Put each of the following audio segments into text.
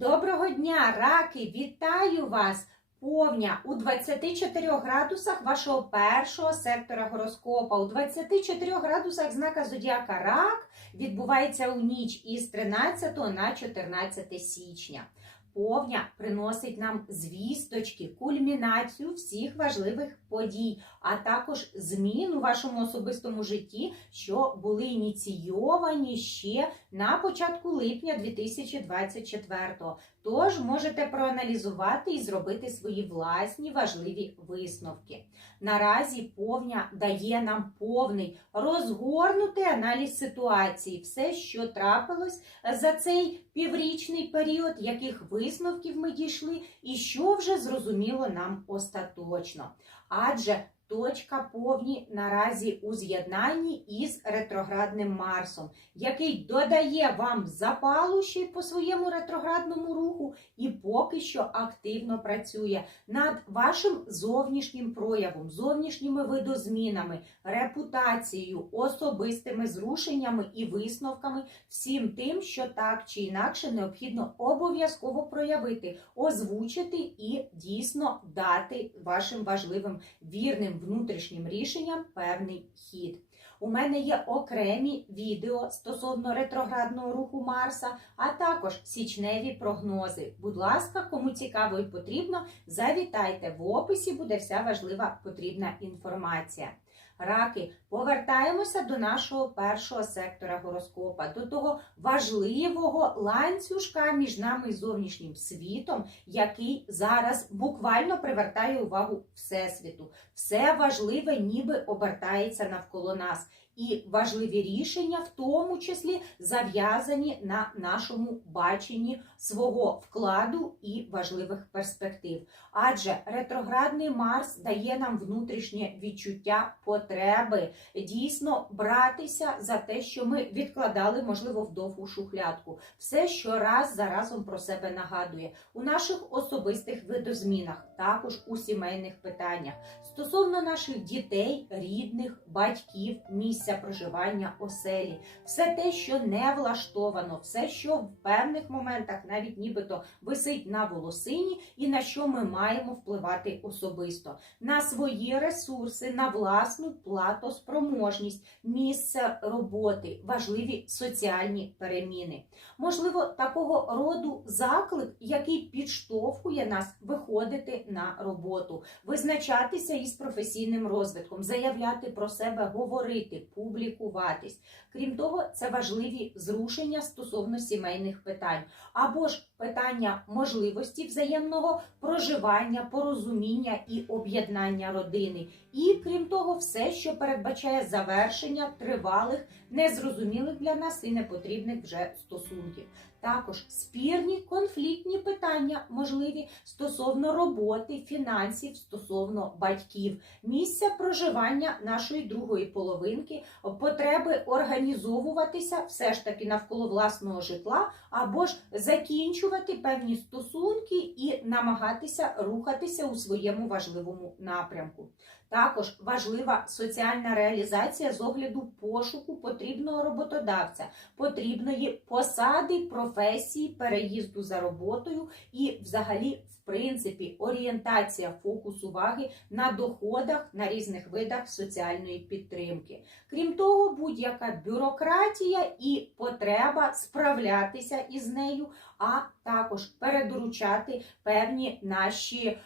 Доброго дня, раки! Вітаю вас! Повня у 24 градусах вашого першого сектора гороскопа. У 24 градусах знака зодіака Рак відбувається у ніч із 13 на 14 січня. Повня приносить нам звісточки, кульмінацію всіх важливих подій, а також змін у вашому особистому житті, що були ініційовані ще на початку липня 2024-го. Тож можете проаналізувати і зробити свої власні важливі висновки. Наразі повня дає нам повний розгорнутий аналіз ситуації, все, що трапилось за цей піврічний період, яких висновків ми дійшли, і що вже зрозуміло нам остаточно. Адже точка повні наразі у з'єднанні із ретроградним Марсом, який додає вам запалу ще й по своєму ретроградному руху і поки що активно працює над вашим зовнішнім проявом, зовнішніми видозмінами, репутацією, особистими зрушеннями і висновками, всім тим, що так чи інакше необхідно обов'язково проявити, озвучити і дійсно дати вашим важливим вірним внутрішнім рішенням певний хід. У мене є окремі відео стосовно ретроградного руху Марса, а також січневі прогнози. Будь ласка, кому цікаво і потрібно, завітайте в описі, буде вся важлива потрібна інформація. Раки, повертаємося до нашого першого сектора гороскопа, до того важливого ланцюжка між нами і зовнішнім світом, який зараз буквально привертає увагу Всесвіту. Все важливе ніби обертається навколо нас. І важливі рішення, в тому числі, зав'язані на нашому баченні свого вкладу і важливих перспектив. Адже ретроградний Марс дає нам внутрішнє відчуття потреби дійсно братися за те, що ми відкладали, можливо, в довгу шухлядку. Все, що раз за разом про себе нагадує у наших особистих видозмінах, також у сімейних питаннях стосовно наших дітей, рідних, батьків, місця проживання, оселі, все те, що не влаштовано, все, що в певних моментах навіть нібито висить на волосині, і на що ми маємо впливати особисто, на свої ресурси, на власну платоспроможність, місце роботи, важливі соціальні переміни. Можливо, такого роду заклик, який підштовхує нас виходити на роботу, визначатися із професійним розвитком, заявляти про себе, говорити, публікуватись. Крім того, це важливі зрушення стосовно сімейних питань, або ж питання можливості взаємного проживання, порозуміння і об'єднання родини. І крім того, все, що передбачає завершення тривалих, незрозумілих для нас і непотрібних вже стосунків. Також спірні конфліктні питання можливі стосовно роботи, фінансів, стосовно батьків, місця проживання нашої другої половинки, потреби організовуватися все ж таки навколо власного житла, або ж закінчувати певні стосунки і намагатися рухатися у своєму важливому напрямку. Також важлива соціальна реалізація з огляду пошуку потрібного роботодавця, потрібної посади, професії, переїзду за роботою і, взагалі, в принципі, орієнтація фокус уваги на доходах на різних видах соціальної підтримки. Крім того, будь-яка бюрократія і потреба справлятися із нею, а також передоручати певні наші е,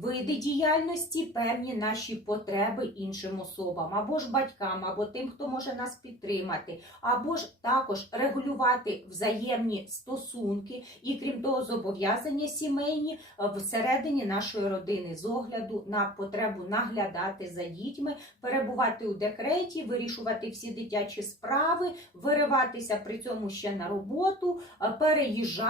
види діяльності, певні наші потреби іншим особам, або ж батькам, або тим, хто може нас підтримати, або ж також регулювати взаємні стосунки і, крім того, зобов'язання сімейні е, всередині нашої родини з огляду на потребу наглядати за дітьми, перебувати у декреті, вирішувати всі дитячі справи, вириватися при цьому ще на роботу, е,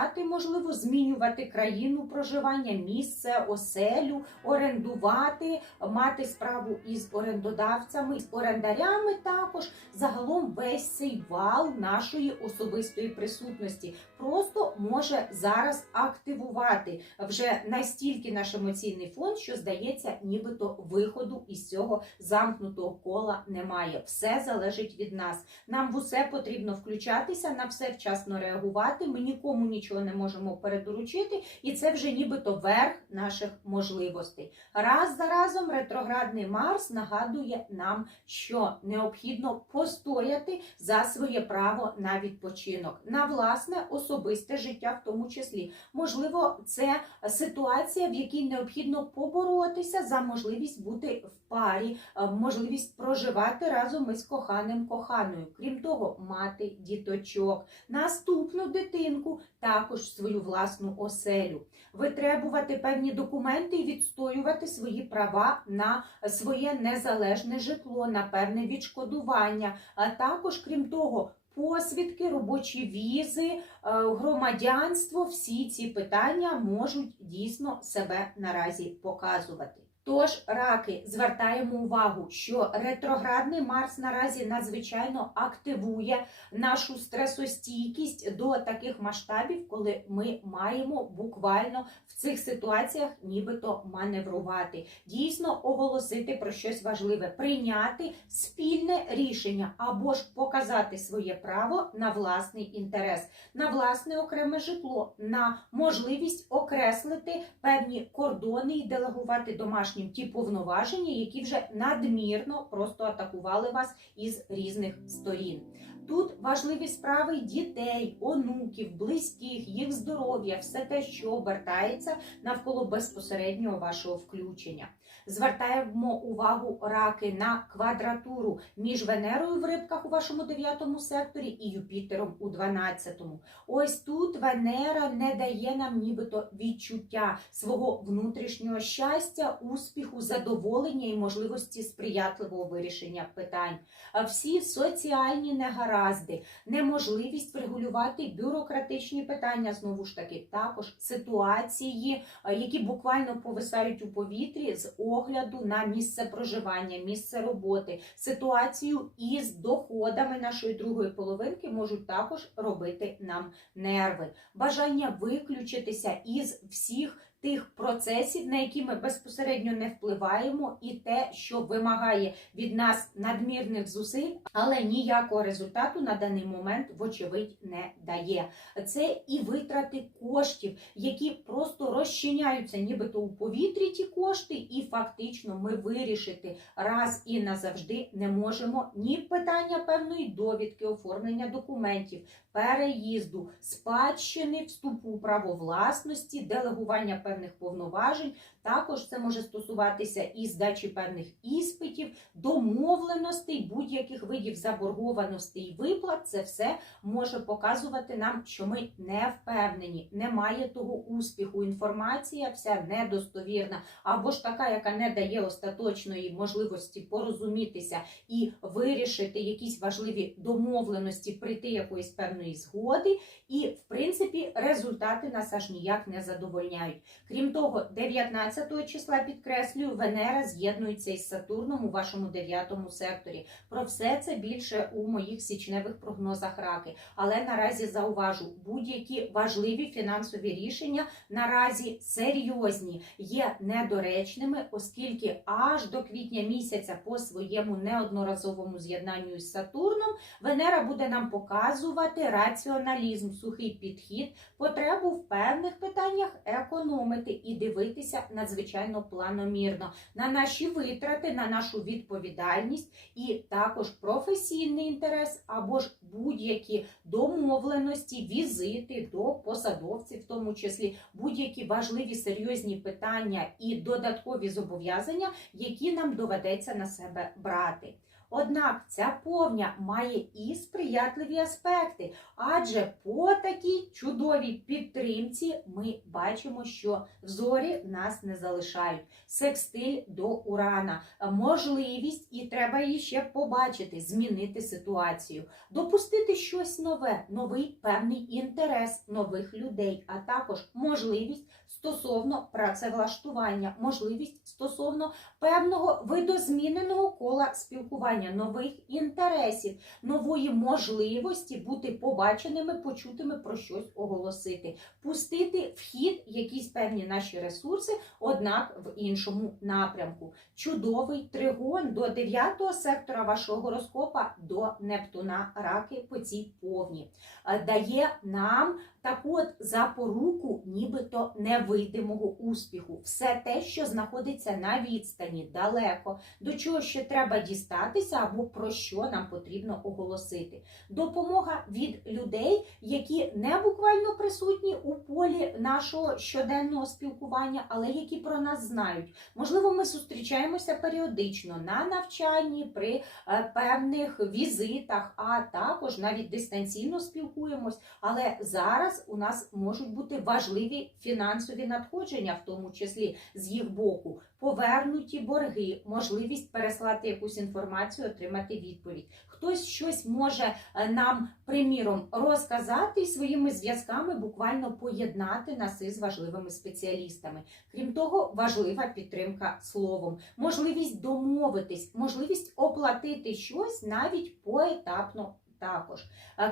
переїжджати, можливо, змінювати країну проживання, місце, оселю, орендувати, мати справу із орендодавцями, з орендарями також загалом весь цей вал нашої особистої присутності просто може зараз активувати вже настільки наш емоційний фон, що здається, нібито виходу із цього замкнутого кола немає. Все залежить від нас. Нам в усе потрібно включатися, на все вчасно реагувати. Ми нікому нічого нічого не можемо передоручити, і це вже нібито верх наших можливостей. Раз за разом ретроградний Марс нагадує нам, що необхідно постояти за своє право на відпочинок, на власне особисте життя, в тому числі. Можливо, це ситуація, в якій необхідно поборотися за можливість бути в парі, е, можливість проживати разом із коханим коханою. Крім того, мати діточок, наступну дитинку, також свою власну оселю, витребувати певні документи і відстоювати свої права на своє незалежне житло, на певне відшкодування. А також, крім того, посвідки, робочі візи, е, громадянство, всі ці питання можуть дійсно себе наразі показувати. Тож, раки, звертаємо увагу, що ретроградний Марс наразі надзвичайно активує нашу стресостійкість до таких масштабів, коли ми маємо буквально в цих ситуаціях нібито маневрувати, дійсно оголосити про щось важливе, прийняти спільне рішення або ж показати своє право на власний інтерес, на власне окреме житло, на можливість окреслити певні кордони і делегувати домашнім ті повноваження, які вже надмірно просто атакували вас із різних сторін. Тут важливі справи дітей, онуків, близьких, їх здоров'я, все те, що обертається навколо безпосереднього вашого включення. Звертаємо увагу раки на квадратуру між Венерою в рибках у вашому дев'ятому секторі і Юпітером у 12-му. Ось тут Венера не дає нам нібито відчуття свого внутрішнього щастя, успіху, задоволення і можливості сприятливого вирішення питань. Всі соціальні негаразди, неможливість врегулювати бюрократичні питання, знову ж таки, також ситуації, які буквально повисають у повітрі з огляду на місце проживання, місце роботи, ситуацію із доходами нашої другої половинки можуть також робити нам нерви. Бажання виключитися із всіх тих процесів, на які ми безпосередньо не впливаємо, і те, що вимагає від нас надмірних зусиль, але ніякого результату на даний момент, вочевидь, не дає. Це і витрати коштів, які просто розчиняються, нібито у повітрі ті кошти, і фактично ми вирішити раз і назавжди не можемо ні питання певної довідки, оформлення документів, переїзду, спадщини, вступу у право власності, делегування певних повноважень. Також це може стосуватися і здачі певних іспитів, домовленостей, будь-яких видів заборгованостей і виплат. Це все може показувати нам, що ми не впевнені, немає того успіху. Інформація вся недостовірна, або ж така, яка не дає остаточної можливості порозумітися і вирішити якісь важливі домовленості, прийти якоїсь певної згоди. І, в принципі, результати нас аж ніяк не задовольняють. Крім того, 19 числа підкреслюю, Венера з'єднується із Сатурном у вашому 9 секторі. Про все це більше у моїх січневих прогнозах раки. Але наразі зауважу, будь-які важливі фінансові рішення наразі серйозні, є недоречними, оскільки аж до квітня місяця по своєму неодноразовому з'єднанню з Сатурном Венера буде нам показувати раціоналізм, сухий підхід, потребу в певних питаннях економити і дивитися надзвичайно планомірно на наші витрати, на нашу відповідальність і також професійний інтерес або ж будь-які домовленості, візити до посадовців, в тому числі будь-які важливі серйозні питання і додаткові зобов'язання, які нам доведеться на себе брати. Однак ця повня має і сприятливі аспекти, адже по такій чудовій підтримці ми бачимо, що зорі нас не залишають. Секстиль до урана, можливість, і треба її ще побачити, змінити ситуацію, допустити щось нове, новий певний інтерес нових людей, а також можливість стосовно працевлаштування, можливість стосовно певного видозміненого кола спілкування, нових інтересів, нової можливості бути побаченими, почутими про щось оголосити, пустити в хід якісь певні наші ресурси, однак в іншому напрямку. Чудовий тригон до 9 сектора вашого гороскопа до Нептуна раки по цій повні дає нам Так от запоруку нібито невидимого успіху, все те, що знаходиться на відстані, далеко, до чого ще треба дістатися або про що нам потрібно оголосити. Допомога від людей, які не буквально присутні у полі нашого щоденного спілкування, але які про нас знають. Можливо, ми зустрічаємося періодично на навчанні, при е, певних візитах, а також навіть дистанційно спілкуємось. Але зараз у нас можуть бути важливі фінансові надходження, в тому числі з їх боку, повернуті борги, можливість переслати якусь інформацію, отримати відповідь. Хтось щось може е, нам, приміром, розказати і своїми зв'язками буквально поєднати нас із важливими спеціалістами. Крім того, важлива підтримка словом, можливість домовитись, можливість оплатити щось навіть поетапно. Також,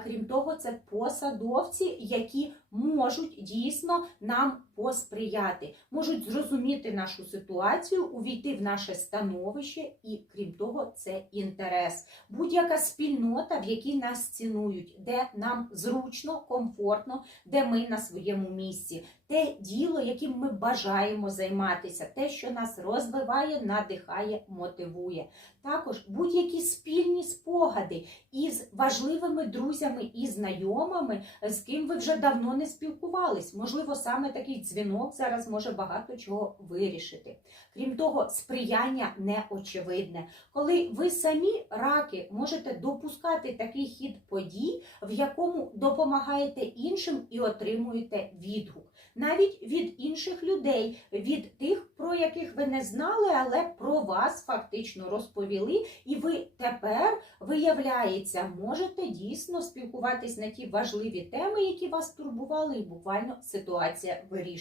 крім того, це посадовці, які можуть дійсно нам посприяти, можуть зрозуміти нашу ситуацію, увійти в наше становище, і крім того, це інтерес. Будь-яка спільнота, в якій нас цінують, де нам зручно, комфортно, де ми на своєму місці, те діло, яким ми бажаємо займатися, те, що нас розвиває, надихає, мотивує. Також будь-які спільні спогади із важливими друзями і знайомими, з ким ви вже давно не спілкувались. Можливо, саме такий дзвінок зараз може багато чого вирішити. Крім того, сприяння неочевидне. Коли ви самі раки можете допускати такий хід подій, в якому допомагаєте іншим і отримуєте відгук. Навіть від інших людей, від тих, про яких ви не знали, але про вас фактично розповіли, і ви тепер, виявляється, можете дійсно спілкуватись на ті важливі теми, які вас турбували, і буквально ситуація вирішується.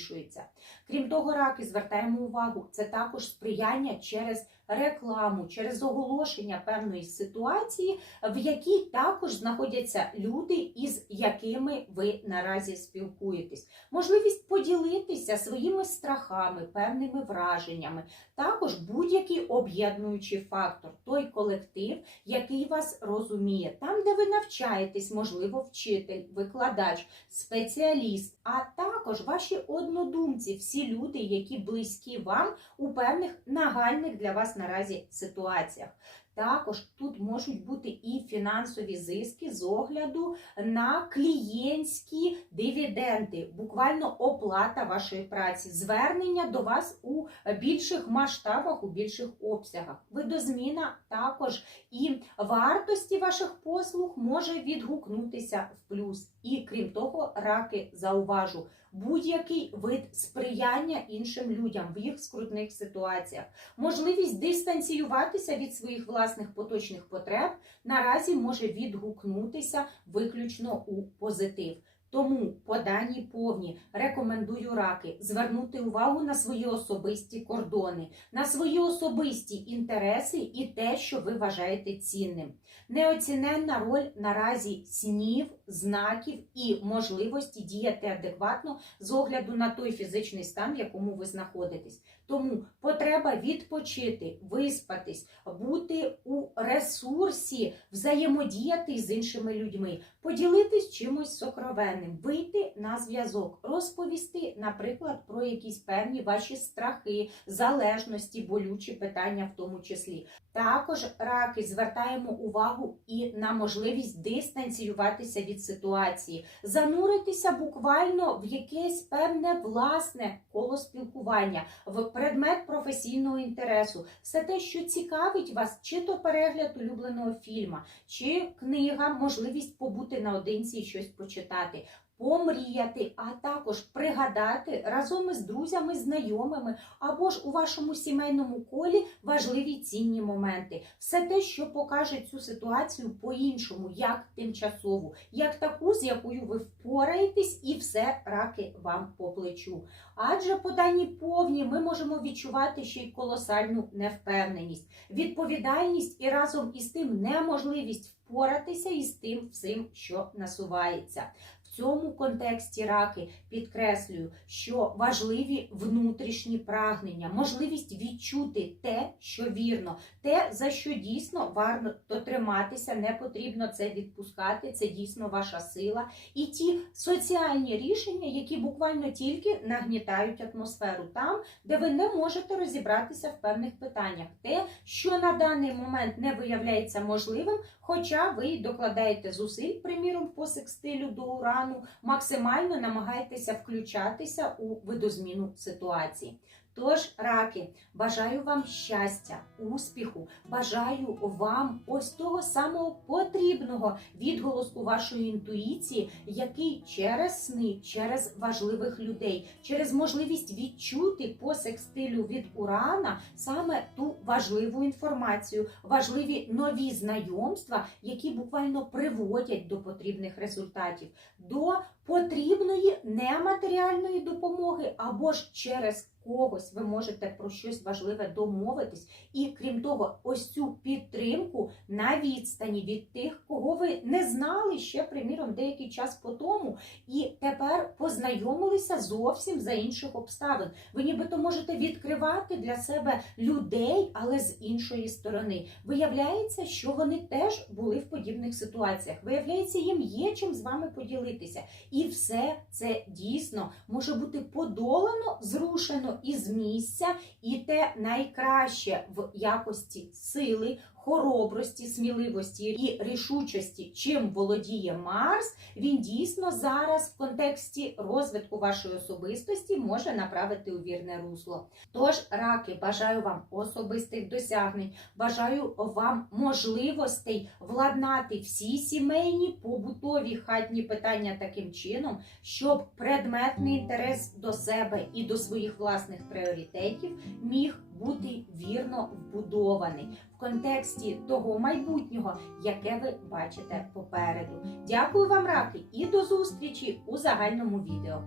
Крім того, раки звертаємо увагу, це також сприяння через рекламу, через оголошення певної ситуації, в якій також знаходяться люди, із якими ви наразі спілкуєтесь. Можливість поділитися своїми страхами, певними враженнями, також будь-який об'єднуючий фактор, той колектив, який вас розуміє, там, де ви навчаєтесь, можливо, вчитель, викладач, спеціаліст, а також ваші однодумці, всі люди, які близькі вам у певних нагальних для вас наразі ситуаціях. Також тут можуть бути і фінансові зиски з огляду на клієнтські дивіденди, буквально оплата вашої праці, звернення до вас у більших масштабах, у більших обсягах. Видозміна також і вартості ваших послуг може відгукнутися в плюс. І крім того, раки зауважу. Будь-який вид сприяння іншим людям в їх скрутних ситуаціях, можливість дистанціюватися від своїх власних поточних потреб наразі може відгукнутися виключно у позитив. Тому по даній повні рекомендую раки звернути увагу на свої особисті кордони, на свої особисті інтереси і те, що ви вважаєте цінним. Неоціненна роль наразі снів, знаків і можливості діяти адекватно з огляду на той фізичний стан, в якому ви знаходитесь. Тому потреба відпочити, виспатись, бути у ресурсі, взаємодіяти з іншими людьми, поділитись чимось сокровенним, вийти на зв'язок, розповісти, наприклад, про якісь певні ваші страхи, залежності, болючі питання в тому числі. Також раки звертаємо увагу і на можливість дистанціюватися від ситуації, зануритися буквально в якесь певне власне коло спілкування, в предмет професійного інтересу, все те, що цікавить вас, чи то перегляд улюбленого фільма, чи книга, можливість побути наодинці і щось почитати помріяти, а також пригадати разом із друзями, знайомими або ж у вашому сімейному колі важливі цінні моменти. Все те, що покаже цю ситуацію по-іншому, як тимчасову, як таку, з якою ви впораєтесь, і все раки вам по плечу. Адже по даній повні ми можемо відчувати ще й колосальну невпевненість, відповідальність і разом із тим неможливість впоратися із тим всім, що насувається. В цьому контексті раки підкреслюю, що важливі внутрішні прагнення, можливість відчути те, що вірно, те, за що дійсно варто триматися, не потрібно це відпускати, це дійсно ваша сила. І ті соціальні рішення, які буквально тільки нагнітають атмосферу там, де ви не можете розібратися в певних питаннях. Те, що на даний момент не виявляється можливим, хоча ви докладаєте зусиль, приміром, по секстилю до урану, максимально намагайтеся включатися у видозміну ситуації. Тож, раки, бажаю вам щастя, успіху, бажаю вам ось того самого потрібного відголоску вашої інтуїції, який через сни, через важливих людей, через можливість відчути по секстилю від урана саме ту важливу інформацію, важливі нові знайомства, які буквально приводять до потрібних результатів, до потрібної нематеріальної допомоги або ж через когось ви можете про щось важливе домовитись, і крім того, ось цю підтримку на відстані від тих, кого ви не знали ще, приміром, деякий час по тому, і тепер познайомилися зовсім за інших обставин. Ви нібито можете відкривати для себе людей, але з іншої сторони. Виявляється, що вони теж були в подібних ситуаціях. Виявляється, їм є чим з вами поділитися. І все це дійсно може бути подолано, зрушено із місця, і те найкраще в якості сили, хоробрості, сміливості і рішучості, чим володіє Марс, він дійсно зараз в контексті розвитку вашої особистості може направити у вірне русло. Тож, раки, бажаю вам особистих досягнень, бажаю вам можливостей владнати всі сімейні, побутові хатні питання таким чином, щоб предметний інтерес до себе і до своїх власних пріоритетів міг бути вірно вбудований в контексті того майбутнього, яке ви бачите попереду. Дякую вам, раки, і до зустрічі у загальному відео.